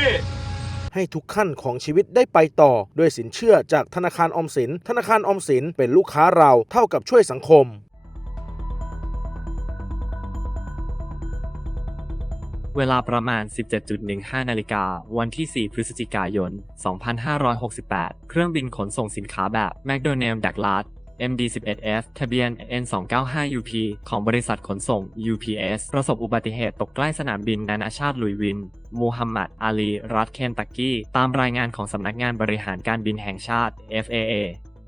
shit ให้ทุกขั้นของชีวิตได้ไปต่อด้วยสินเชื่อจากธนาคารออมสินธนาคารออมสินเป็นลูกค้าเราเท่ากับช่วยสังคมเวลาประมาณ 17.15 นาฬิกาวันที่ 4 พฤศจิกายน 2568 เครื่องบินขนส่งสินค้าแบบ แมคโดเนลล ดักลาส MD11F ทะเบียน N295UP ของบริษัทขนส่ง UPS ประสบอุบัติเหตุตกใกล้สนามบินนานาชาติลุยวิน มูฮัมหมัด อาลี รัฐเคนตักกี้ ตามรายงานของสำนักงานบริหารการบินแห่งชาติ FAA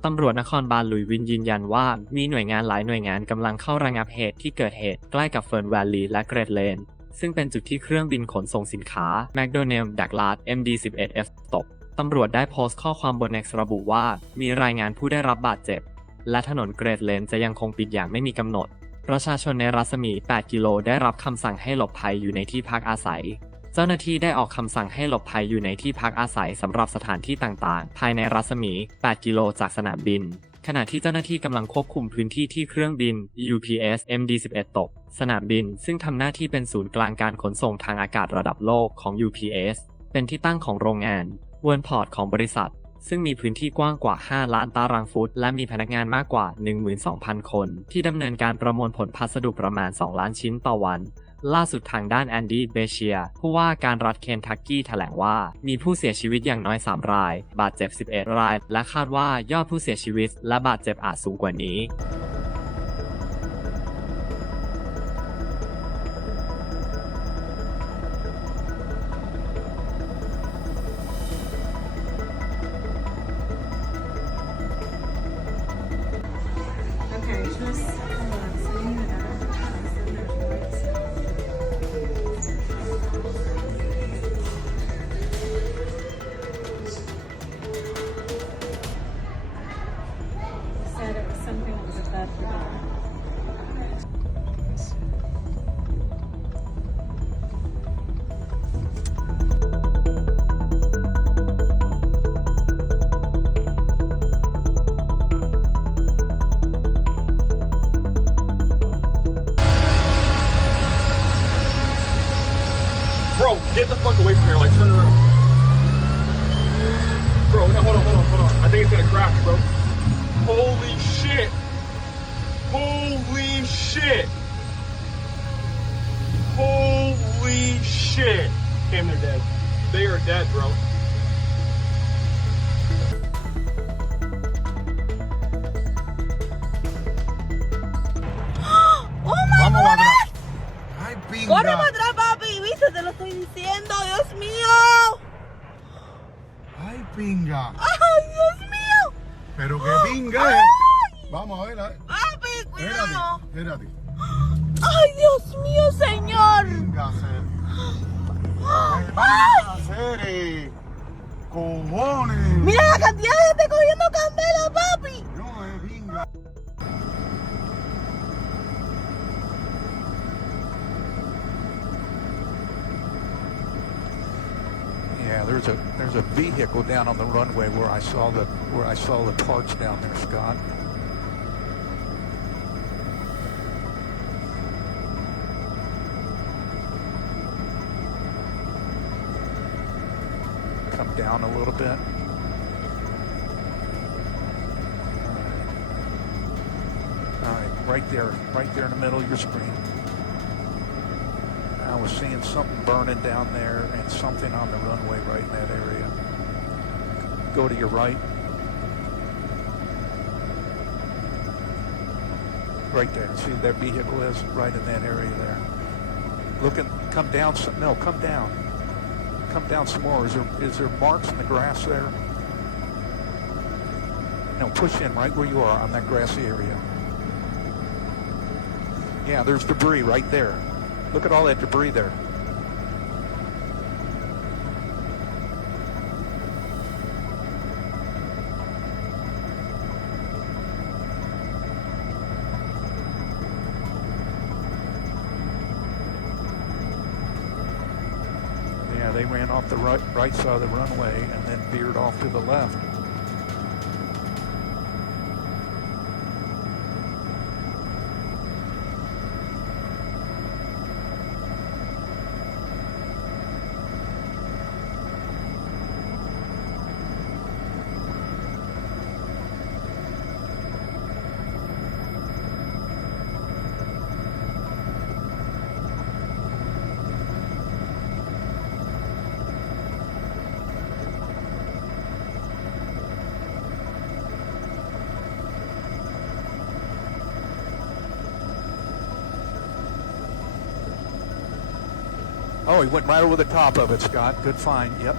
ตำรวจนครบาลลุยวินยืนยันว่ามีหน่วยงานหลายหน่วยงานกำลังเข้าระงับเหตุที่เกิดเหตุใกล้กับเฟิร์นแวลลีย์และเกรดเลนซึ่งเป็นจุดที่เครื่องบินขนส่งสินค้า แมคโดเนลล ดักลาส MD11F ตก ตำรวจได้โพสต์ข้อความบน X ระบุว่ามีรายงานผู้ได้รับบาดเจ็บและถนนเกรดเลนจะยังคงปิดอย่างไม่มีกำหนดประชาชนในรัศมี 8 กิโลได้รับคำสั่งให้หลบภัยอยู่ในที่พักอาศัยเจ้าหน้าที่ได้ออกคำสั่งให้หลบภัยอยู่ในที่พักอาศัยสำหรับสถานที่ต่างๆภายในรัศมี 8 กิโลจากสนามบินขณะที่เจ้าหน้าที่กำลังควบคุมพื้นที่ที่เครื่องบิน UPS MD11 ตกสนามบินซึ่งทำหน้าที่เป็นศูนย์กลางการขนส่งทางอากาศระดับโลกของ UPS เป็นที่ตั้งของโรงงานเวิร์นพอร์ตของบริษัทซึ่งมีพื้นที่กว้างกว่า 5 ล้านตารางฟุตและมีพนักงานมากกว่า 12,000 คนที่ดำเนินการประมวลผลพัสดุประมาณ 2 ล้านชิ้นต่อวันล่าสุดทางด้านแอนดี้เบเชียผู้ว่าการรัฐเคนทักกี้แถลงว่ามีผู้เสียชีวิตอย่างน้อย 3 รายบาดเจ็บ 11 รายและคาดว่ายอดผู้เสียชีวิตและบาดเจ็บอาจสูงกว่านี้Bro, get the fuck away from here, like turn around. Bro, no, hold on. I think it's gonna crash, bro. Holy shit. Holy shit. Holy shit. Damn, they're dead. They are dead, bro. ¡Oh my God! ¡Ay, pinga! ¡Corre para atrás, papi! ¿Viste? Te lo estoy diciendo, Dios mío. ¡Ay, pinga! ¡Ay, Dios mío! ¡Pero qué pinga! Vamos a ver. Papi, cuidado. Espérate. ¡Ay, Dios mío, señor! Pinga, hacer. Pinga, hacer. Cojones. Mira la cantidad de gente cogiendo candela, papi. No, pinga. Yeah, there's a vehicle down on the runway where I saw the parts down there, Scott. Come down a little bit. All right, right there in the middle of your screen. I was seeing something burning down there and something on the runway right in that area. Go to your right. Right there. See that vehicle is right in that area there. Come down some. No, come down. Come down some more. Is there marks in the grass there? No, push in right where you are on that grassy area. Yeah, there's debris right there. Look at all that debris there. Yeah, they ran off the right side of the runway and then veered off to the left. Oh, he went right over the top of it, Scott. Good find. Yep.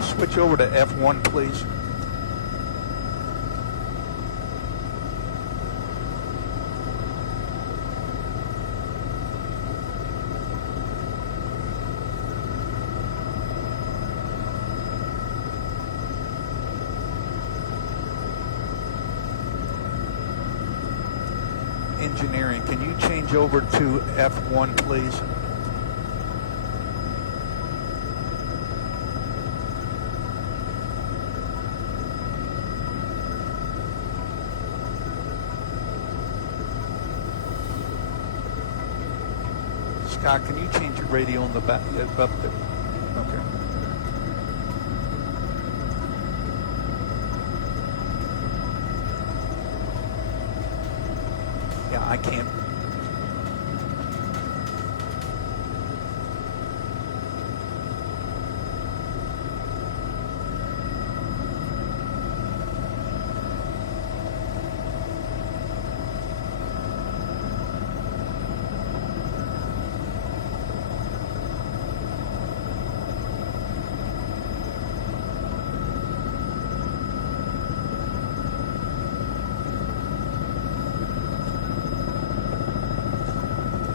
Switch over to F1, please. Engineering, can you change over to F1, please? Scott, can you change your radio in the back up there? Okay. Yeah, I can't.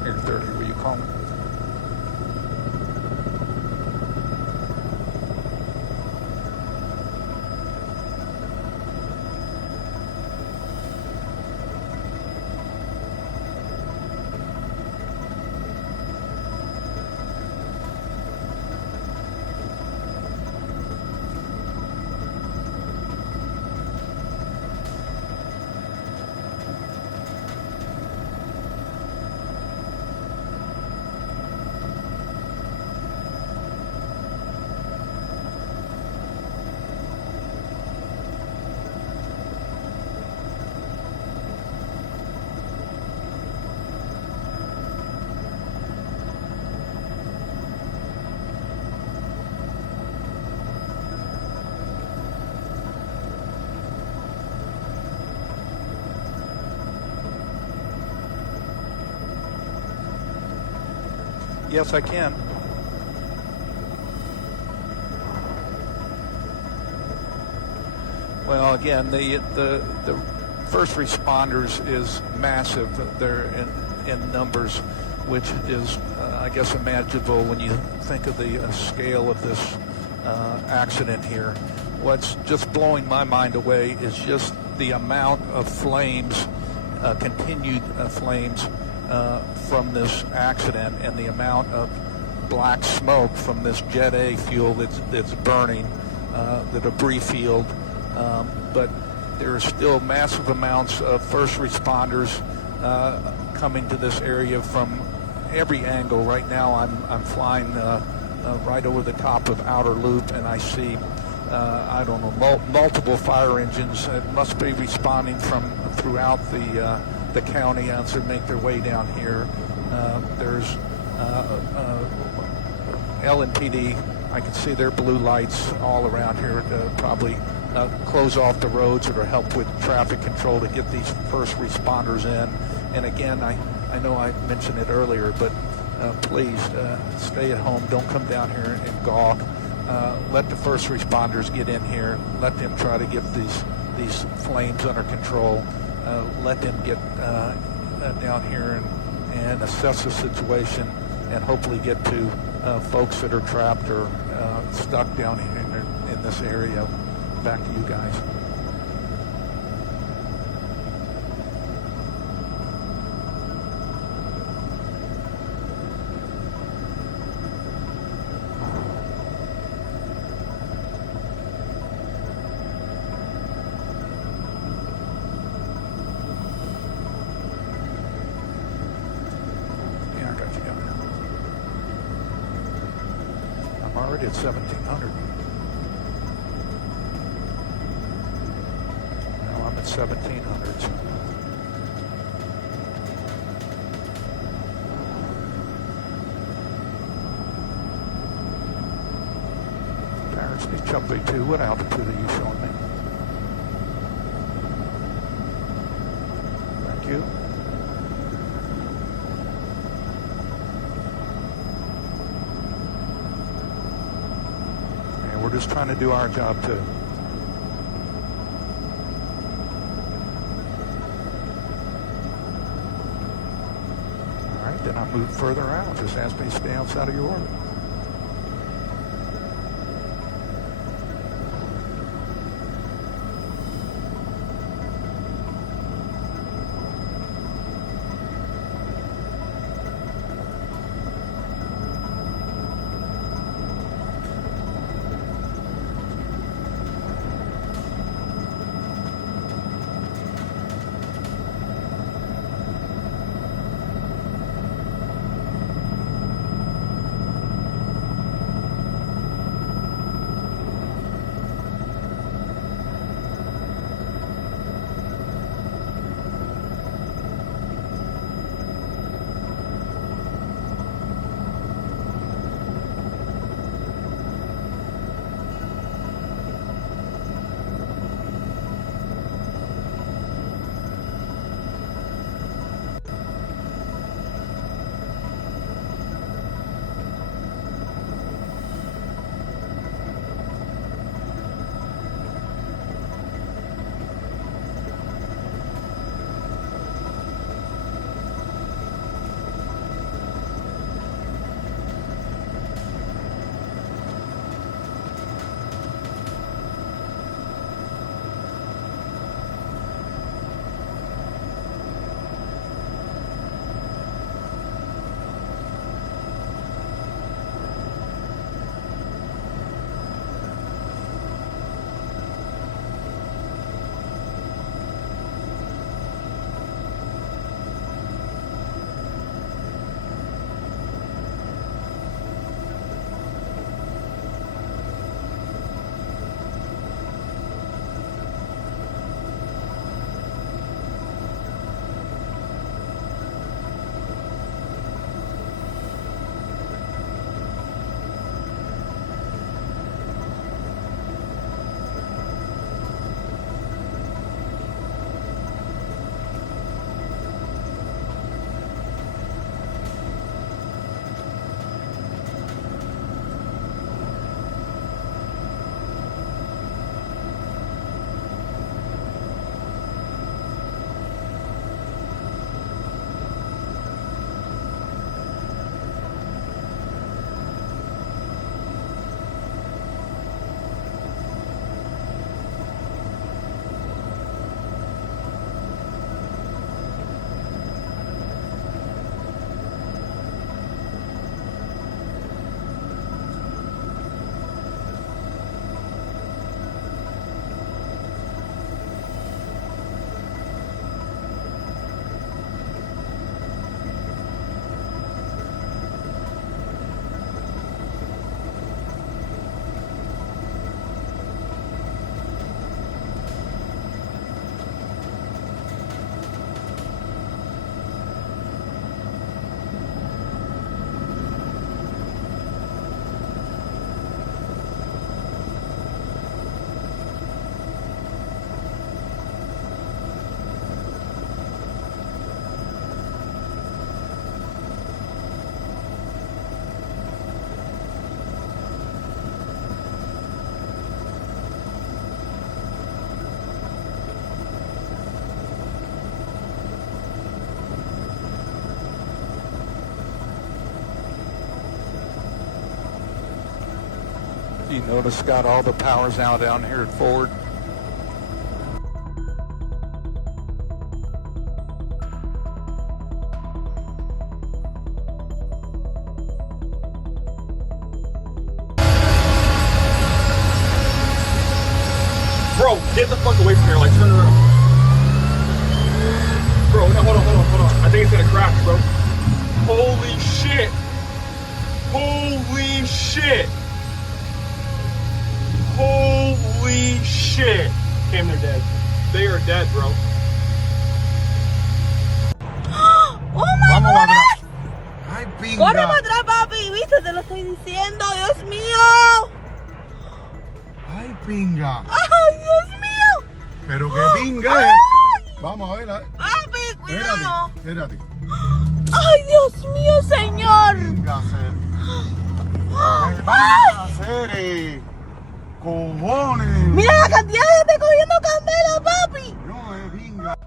Air 30, were you calling? Yes, I can. Well, again, the first responders is massive. They're in numbers, which is, I guess, imaginable when you think of the scale of this accident here. What's just blowing my mind away is just the amount of flames, continued flames from this accident, and the amount of black smoke from this Jet A fuel that's burning, the debris field. But there are still massive amounts of first responders coming to this area from every angle. Right now, I'm flying right over the top of Outer Loop, and I see I don't know, multiple fire engines. It must be responding from throughout the county as they make their way down here. There's LNPD. I can see their blue lights all around here to probably close off the roads or to help with traffic control to get these first responders in. And again, I know I mentioned it earlier, but please stay at home. Don't come down here and gawk. Let the first responders get in here. Let them try to get these flames under control. Let them get down here and assess the situation and hopefully get to folks that are trapped or stuck down here in this area. Back to you guys. Yeah, I got you down. I'm already at 1700. Now I'm at 1700s. Paris needs Chumley 2. What altitude are you showing me? Thank you. And we're just trying to do our job too. All right, then I'll move further out. Just ask me to stay outside of your orbit. You notice got all the powers now down here at Ford. Bro, get the fuck away from here. Like, turn around. Bro, no, hold on. I think it's gonna crash, bro. Holy shit. Holy shit. Holy shit. Damn, they're dead. They are dead, bro. ¡Oh my Vamos God! atrás. Ay, ¡Corre pinga. para atrás, papi! ¿Viste? Te lo estoy diciendo, Dios mío. Ay, pinga. ¡Ay, Dios mío! Pero que pinga, Vamos a ver. Papi, cuidado. Espérate. ¡Ay, Dios mío, señor! Pinga, hacer. Pinga, hacer. Cojones. Mira la cantidad de gente cogiendo candela, papi. No, pinga.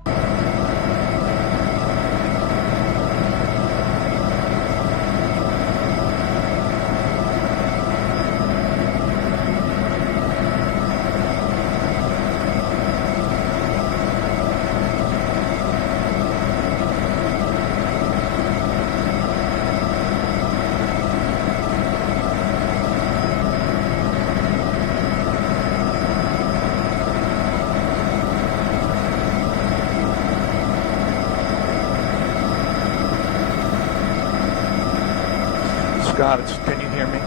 Scott, can you hear me?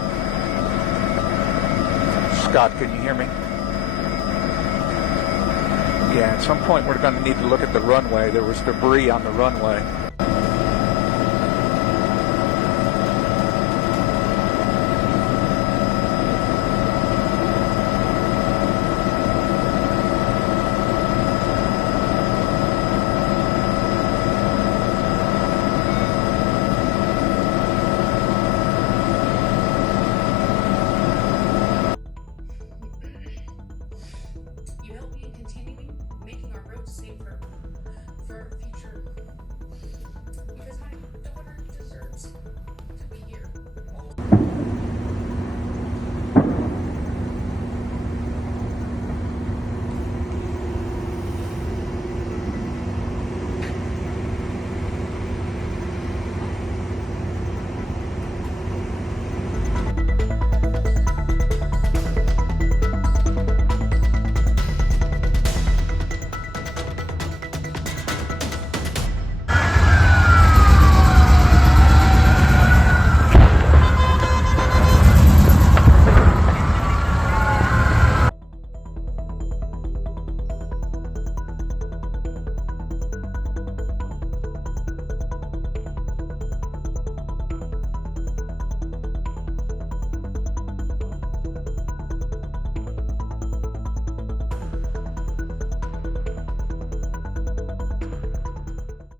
Scott, can you hear me? Yeah, at some point we're going to need to look at the runway. There was debris on the runway. You help me in continuing making our roads safer for our future. Because my daughter deserves to be here.